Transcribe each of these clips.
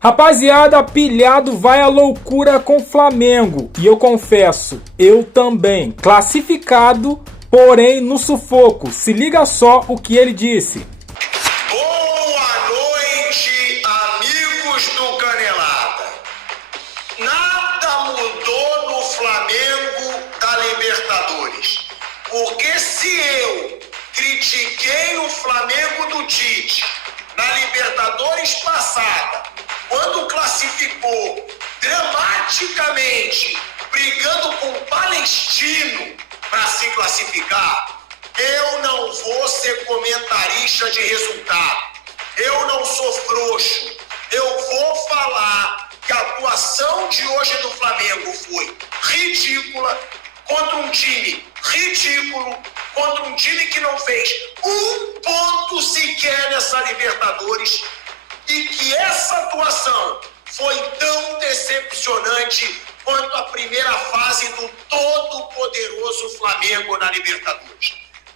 Rapaziada, pilhado vai à loucura com o Flamengo. E eu confesso, eu também. Classificado, porém no sufoco. Se liga só o que ele disse. Boa noite, amigos do Canelada. Nada mudou no Flamengo da Libertadores. Porque se eu critiquei o Flamengo do Tite na Libertadores passada, quando classificou dramaticamente, brigando com o Palestino para se classificar, eu não vou ser comentarista de resultado. Eu não sou frouxo. Eu vou falar que a atuação de hoje do Flamengo foi ridícula, contra um time ridículo, contra um time que não fez um ponto sequer nessa Libertadores, e que essa atuação foi tão decepcionante quanto a primeira fase do todo-poderoso Flamengo na Libertadores.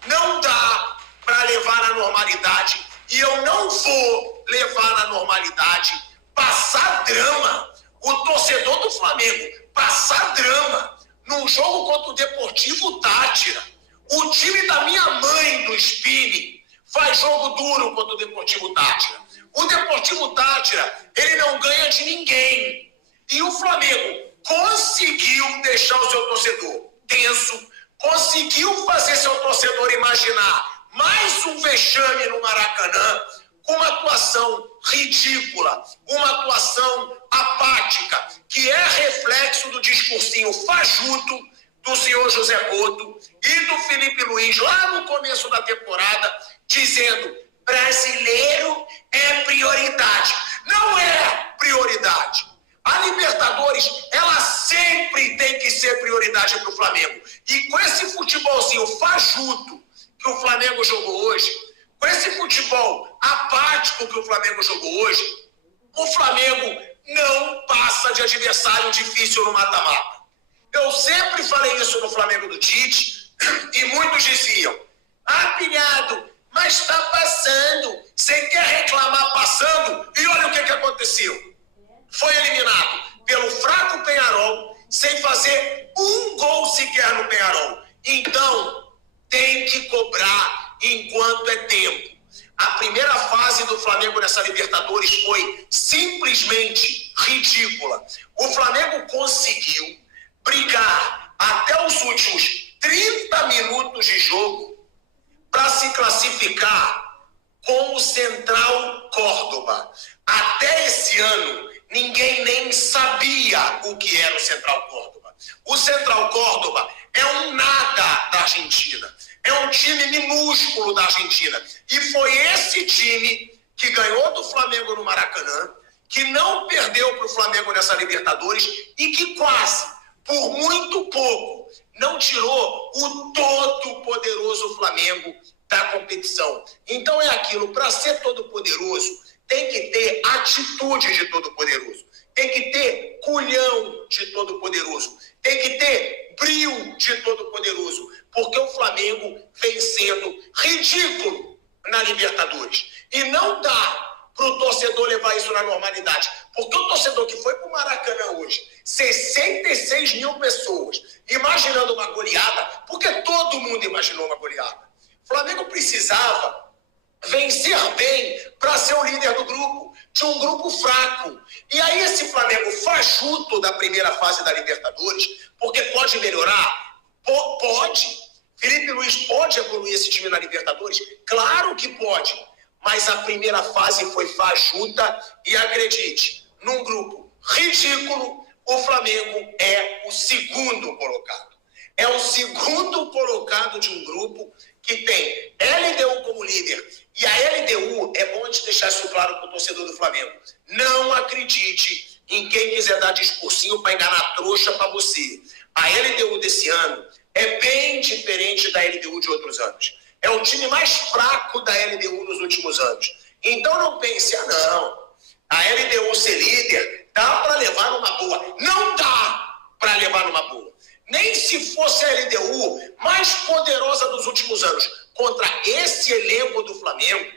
Não dá para levar na normalidade, e eu não vou levar na normalidade passar drama. O torcedor do Flamengo passar drama num jogo contra o Deportivo Táchira. O time da minha mãe, do Spini, faz jogo duro contra o Deportivo Táchira. O Deportivo Táchira, ele não ganha de ninguém. E o Flamengo conseguiu deixar o seu torcedor tenso, conseguiu fazer seu torcedor imaginar mais um vexame no Maracanã, com uma atuação ridícula, uma atuação apática, que é reflexo do discursinho fajuto do senhor José Couto e do Felipe Luiz lá no começo da temporada, dizendo: brasileiro é prioridade. Não é prioridade. A Libertadores, ela sempre tem que ser prioridade para o Flamengo. E com esse futebolzinho fajuto que o Flamengo jogou hoje, com esse futebol apático que o Flamengo jogou hoje, o Flamengo não passa de adversário difícil no mata-mata. Eu sempre falei isso no Flamengo do Tite, e muitos diziam: pilhado, mas está passando. Você quer reclamar passando? E olha o que aconteceu. Foi eliminado pelo fraco Peñarol, sem fazer um gol sequer no Peñarol. Então, tem que cobrar enquanto é tempo. A primeira fase do Flamengo nessa Libertadores foi simplesmente ridícula. O Flamengo conseguiu brigar até os últimos 30 minutos de jogo para se classificar com o Central Córdoba. Até esse ano, ninguém nem sabia o que era o Central Córdoba. O Central Córdoba é um nada da Argentina. É um time minúsculo da Argentina. E foi esse time que ganhou do Flamengo no Maracanã, que não perdeu para o Flamengo nessa Libertadores e que quase, por muito pouco, não tirou o todo-poderoso Flamengo da competição. Então é aquilo, para ser todo-poderoso, tem que ter atitude de todo-poderoso, tem que ter culhão de todo-poderoso, tem que ter brio de todo-poderoso, porque o Flamengo vem sendo ridículo na Libertadores. E não dá para o torcedor levar isso na normalidade, porque o torcedor que foi para o Maracanã hoje, 66 mil pessoas, imaginando uma goleada, porque todo mundo imaginou uma goleada. O Flamengo precisava vencer bem para ser o líder do grupo, de um grupo fraco. E aí esse Flamengo fajuto da primeira fase da Libertadores, porque pode melhorar? Pode. Felipe Luiz pode evoluir esse time na Libertadores? Claro que pode. Mas a primeira fase foi fajuta e, acredite, num grupo ridículo, o Flamengo é o segundo colocado. É o segundo colocado de um grupo que tem LDU como líder. E a LDU, é bom a gente deixar isso claro para o torcedor do Flamengo: não acredite em quem quiser dar discursinho para enganar a trouxa para você. A LDU desse ano é bem diferente da LDU de outros anos. É o time mais fraco da LDU nos últimos anos. Então não pense: não, a LDU ser líder dá para levar numa boa. Não dá para levar numa boa. Nem se fosse a LDU mais poderosa dos últimos anos contra esse elenco do Flamengo.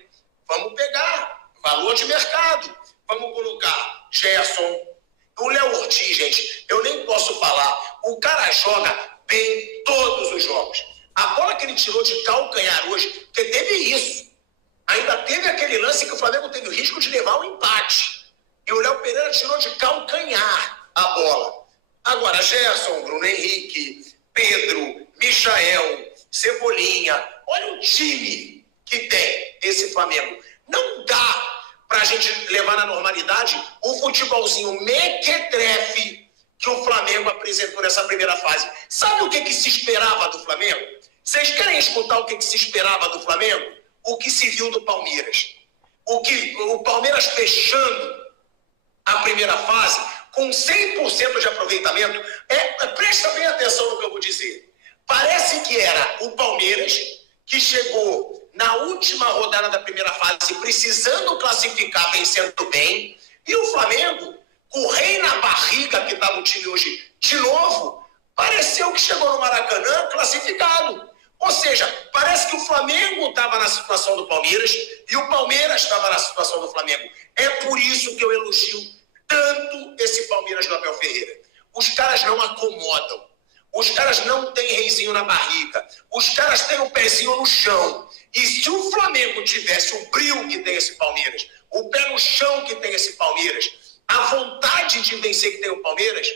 Vamos pegar valor de mercado, vamos colocar Gerson, o Léo Ortiz, gente, eu nem posso falar. O cara joga bem todos os jogos. A bola que ele tirou de calcanhar hoje, porque teve isso. Ainda teve aquele lance que o Flamengo teve o risco de levar um empate. E o Léo Pereira tirou de calcanhar a bola. Agora, Gerson, Bruno Henrique, Pedro, Michael, Cebolinha, olha o time que tem esse Flamengo. Não dá pra gente levar na normalidade o futebolzinho mequetrefe que o Flamengo apresentou nessa primeira fase. Sabe o que se esperava do Flamengo? Vocês querem escutar o que se esperava do Flamengo? O que se viu do Palmeiras. O Palmeiras fechando a primeira fase com 100% de aproveitamento. Presta bem atenção no que eu vou dizer. Parece que era o Palmeiras que chegou na última rodada da primeira fase precisando classificar, vencendo bem, e o Flamengo, com o rei na barriga que estava o time hoje de novo, pareceu que chegou no Maracanã classificado. Ou seja, parece que o Flamengo estava na situação do Palmeiras e o Palmeiras estava na situação do Flamengo. É por isso que eu elogio tanto esse Palmeiras do Abel Ferreira. Os caras não acomodam. Os caras não têm reizinho na barriga. Os caras têm o pezinho no chão. E se o Flamengo tivesse o brilho que tem esse Palmeiras, o pé no chão que tem esse Palmeiras, a vontade de vencer que tem o Palmeiras,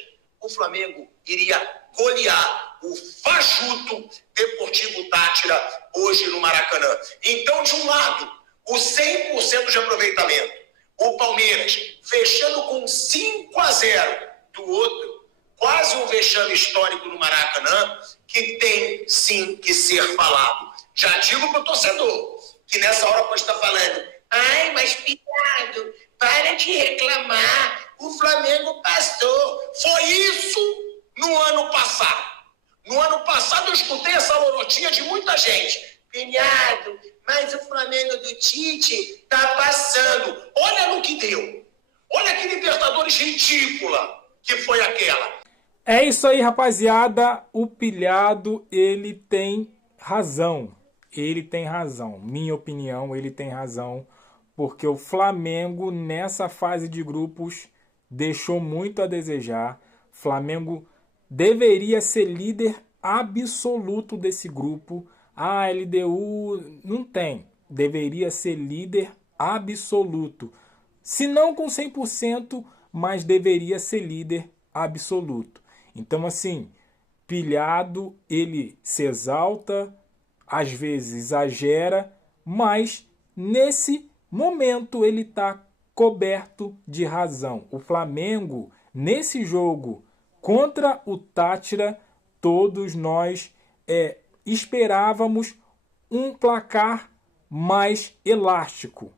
o Flamengo iria golear o fajuto Deportivo Táchira hoje no Maracanã. Então, de um lado, o 100% de aproveitamento. O Palmeiras fechando com 5-0. Do outro, quase um vexame histórico no Maracanã, que tem sim que ser falado. Já digo para o torcedor, que nessa hora pode estar falando: ai, mas Piado, para de reclamar, o Flamengo passou. Foi isso no ano passado. No ano passado eu escutei essa lorotinha de muita gente. Piado, mas o Flamengo do Tite está passando. Olha no que deu. Olha que Libertadores ridícula que foi aquela. É isso aí, rapaziada. O Pilhado, ele tem razão. Ele tem razão. Minha opinião, ele tem razão. Porque o Flamengo, nessa fase de grupos, deixou muito a desejar. Flamengo deveria ser líder absoluto desse grupo. A LDU não tem. Deveria ser líder absoluto. Se não com 100%, mas deveria ser líder absoluto. Então, assim, Pilhado, ele se exalta, às vezes exagera, mas nesse momento ele está coberto de razão. O Flamengo, nesse jogo contra o Táchira, todos nós esperávamos um placar mais elástico.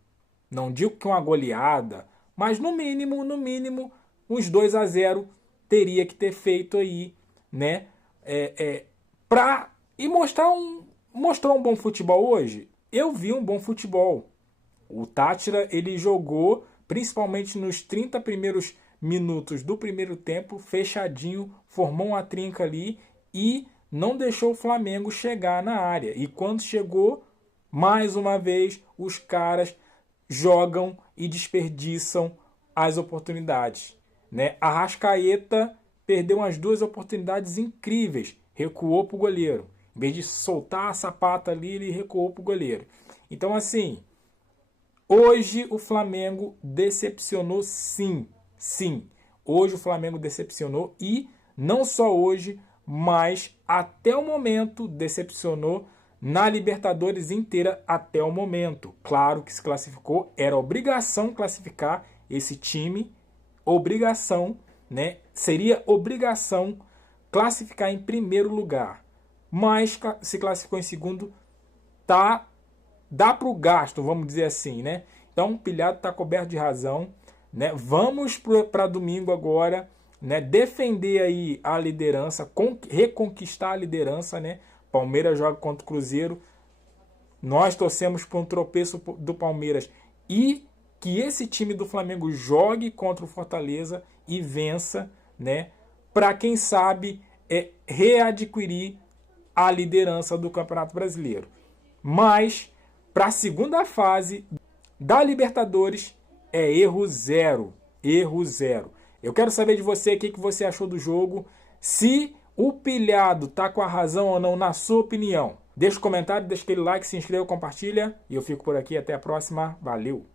Não digo que uma goleada, mas no mínimo, uns 2-0 teria que ter feito aí, né? E mostrou um bom futebol hoje. Eu vi um bom futebol. O Táchira, ele jogou, principalmente nos 30 primeiros minutos do primeiro tempo, fechadinho, formou uma trinca ali e não deixou o Flamengo chegar na área. E quando chegou, mais uma vez, os caras jogam e desperdiçam as oportunidades, né? Arrascaeta perdeu umas 2 oportunidades incríveis, recuou para o goleiro. Em vez de soltar a sapata ali, ele recuou para o goleiro. Então, assim, hoje o Flamengo decepcionou sim. Hoje o Flamengo decepcionou e não só hoje, mas até o momento decepcionou na Libertadores inteira até o momento. Claro que se classificou, era obrigação classificar esse time, obrigação, né? Seria obrigação classificar em primeiro lugar, mas se classificou em segundo, dá para o gasto, vamos dizer assim, né? Então o Pilhado está coberto de razão, né? Vamos para domingo agora, né? Defender aí a liderança, reconquistar a liderança, né? Palmeiras joga contra o Cruzeiro. Nós torcemos por um tropeço do Palmeiras e que esse time do Flamengo jogue contra o Fortaleza e vença, né? Para quem sabe readquirir a liderança do Campeonato Brasileiro. Mas para a segunda fase da Libertadores é erro zero. erro zero. Eu quero saber de você o que você achou do jogo, se o pilhado tá com a razão ou não na sua opinião. Deixa um comentário, deixa aquele like, se inscreva, compartilha e eu fico por aqui. Até a próxima. Valeu!